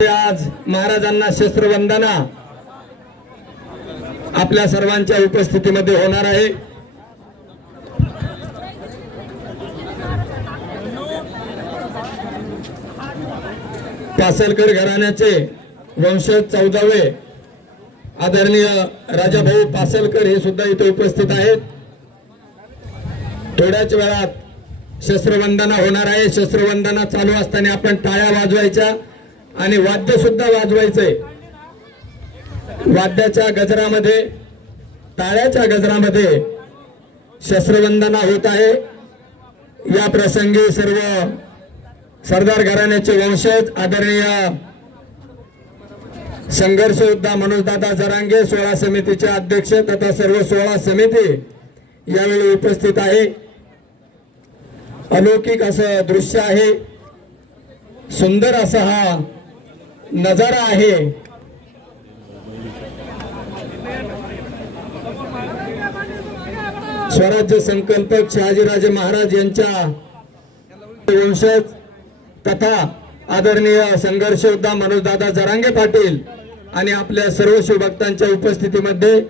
आज महाराजांना शस्त्रवंदना आपल्या सर्वांच्या उपस्थितीमध्ये होणार आहे. पासलकर घराण्याचे वंशज चौदावे आदरणीय राजाभाऊ पासलकर हे सुद्धा इथे उपस्थित आहेत. थोड्याच वेळात शस्त्रवंदना होणार आहे. शस्त्रवंदना चालू असताना आपण टाळ्या वाजवायच्या. आणि वाद्य सुद्धा वाजवायचंय. वाद्याच्या गजरामध्ये टाळ्याच्या गजरामध्ये शस्त्रवंदना होत आहे. या प्रसंगी सर्व सरदार घराण्याचे वंशज आदरणीय संघर्ष योद्धा मनोजदादा जरांगे सोळा समितीचे अध्यक्ष तथा सर्व सोळा समिती यावेळी उपस्थित आहे. अलौकिक असं दृश्य आहे. सुंदर असा हा नजारा आहे. स्वराज्य संकल्पक शहाजीराजे महाराज यांच्या वंशज तथा आदरणीय संघर्ष योद्धा मनोजदादा जरांगे पाटील आणि आपल्या सर्व शिवभक्तांच्या उपस्थितीमध्ये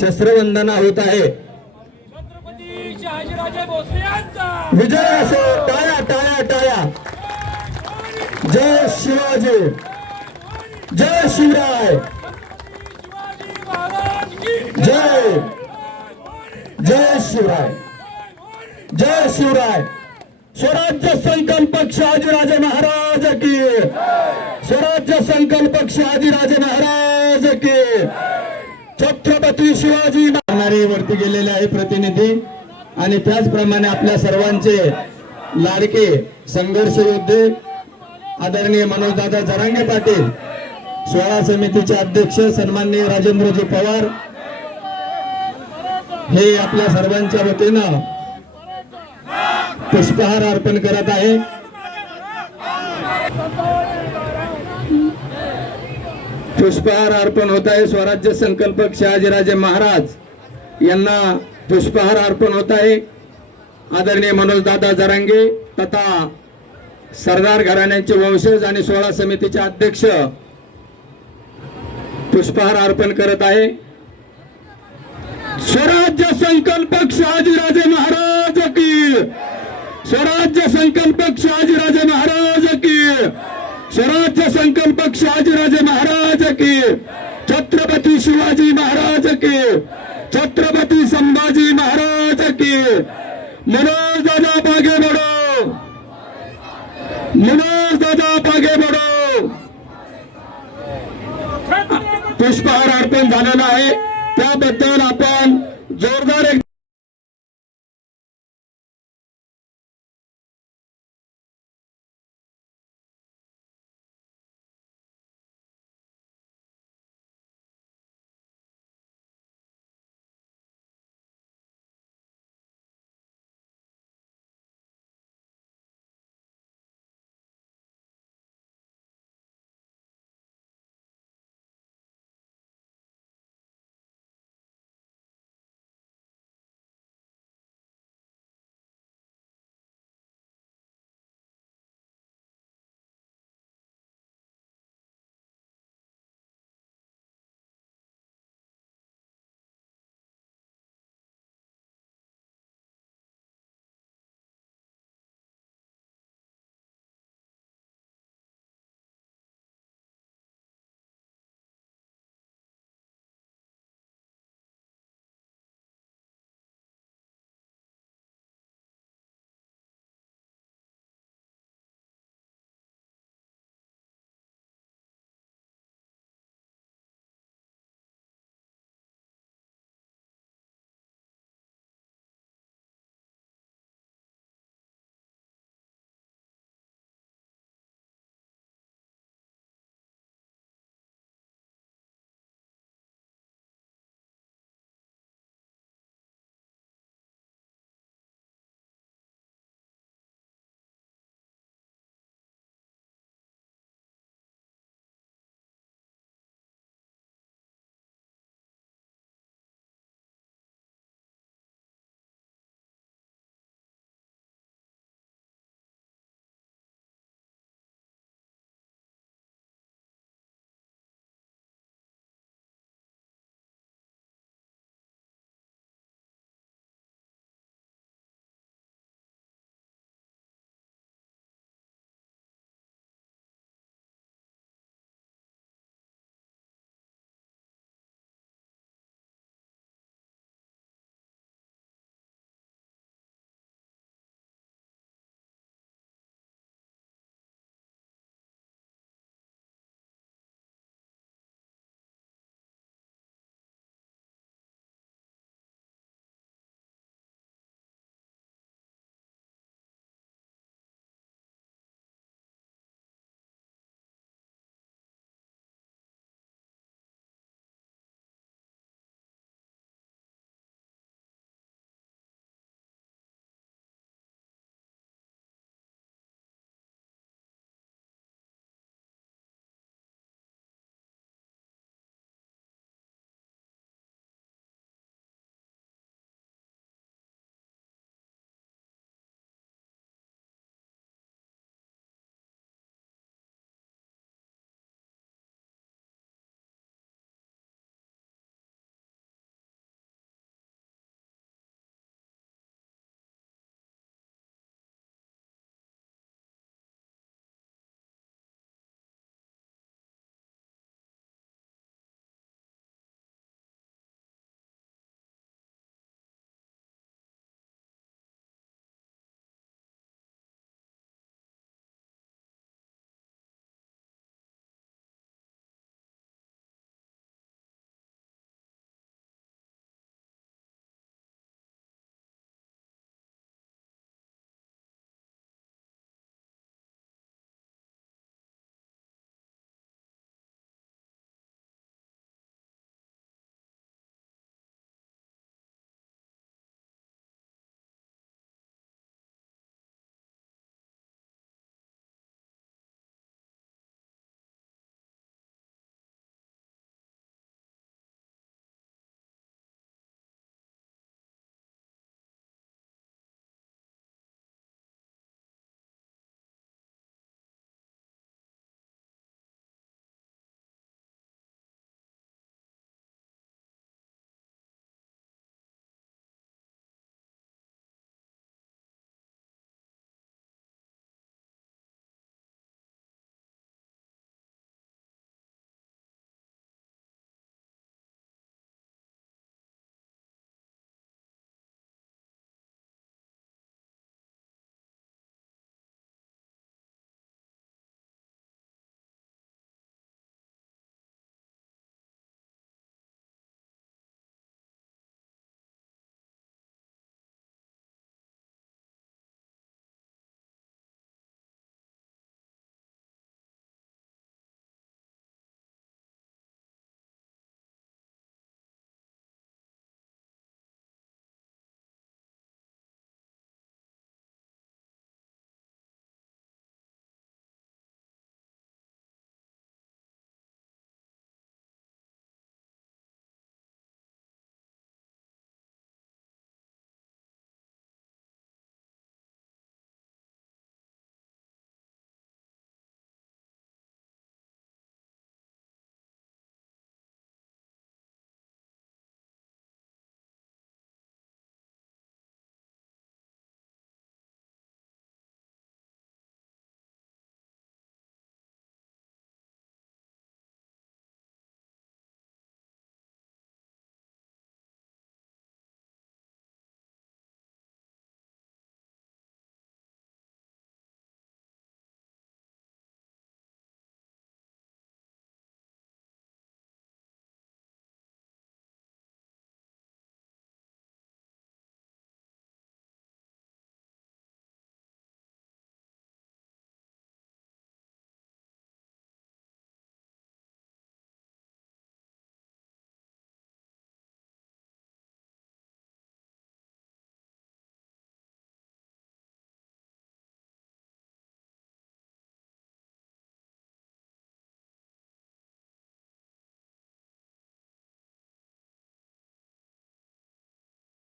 शस्त्रवंदना होत आहे. विजय असो टाळ्या टाळ्या टाळ्या. जय शिवाजी. जय शिवराय। जय। जय शिवराय। जय शिवराय। स्वराज्य संकल्पक शहाजीराजे महाराज की। स्वराज्य संकल्पक शहाजीराजे महाराज की। छत्रपती शिवाजी महाराज वरती गेलेले आहे प्रतिनिधी. आणि त्याचप्रमाणे आपल्या सर्वांचे लाडके संघर्ष योद्धे आदरणीय मनोजदादा जरांगे पाटील. सोळा समितीचे अध्यक्ष सन्माननीय राजेंद्रजी पवार हे आपल्या सर्वांच्या वतीनं पुष्पहार अर्पण करत आहे. पुष्पहार अर्पण होत आहे. स्वराज्य संकल्पक शहाजीराजे महाराज यांना पुष्पहार अर्पण होत आहे. आदरणीय मनोजदादा जरांगे तथा सरदार घराण्याचे वंशज आणि सोळा समितीचे अध्यक्ष पुष्पहार अर्पण करत आहे. स्वराज्य संकल्पक शहाजीराजे महाराज की. स्वराज्य संकल्पक शहाजीराजे महाराज की. स्वराज्य संकल्पक शहाजीराजे महाराज की. छत्रपती शिवाजी महाराज की. छत्रपती संभाजी महाराज की. मनोज दादा बागे बडो मनोज दादा पागे बडो पुष्पहार अर्पण झालेला आहे. त्याबद्दल आपण जोरदार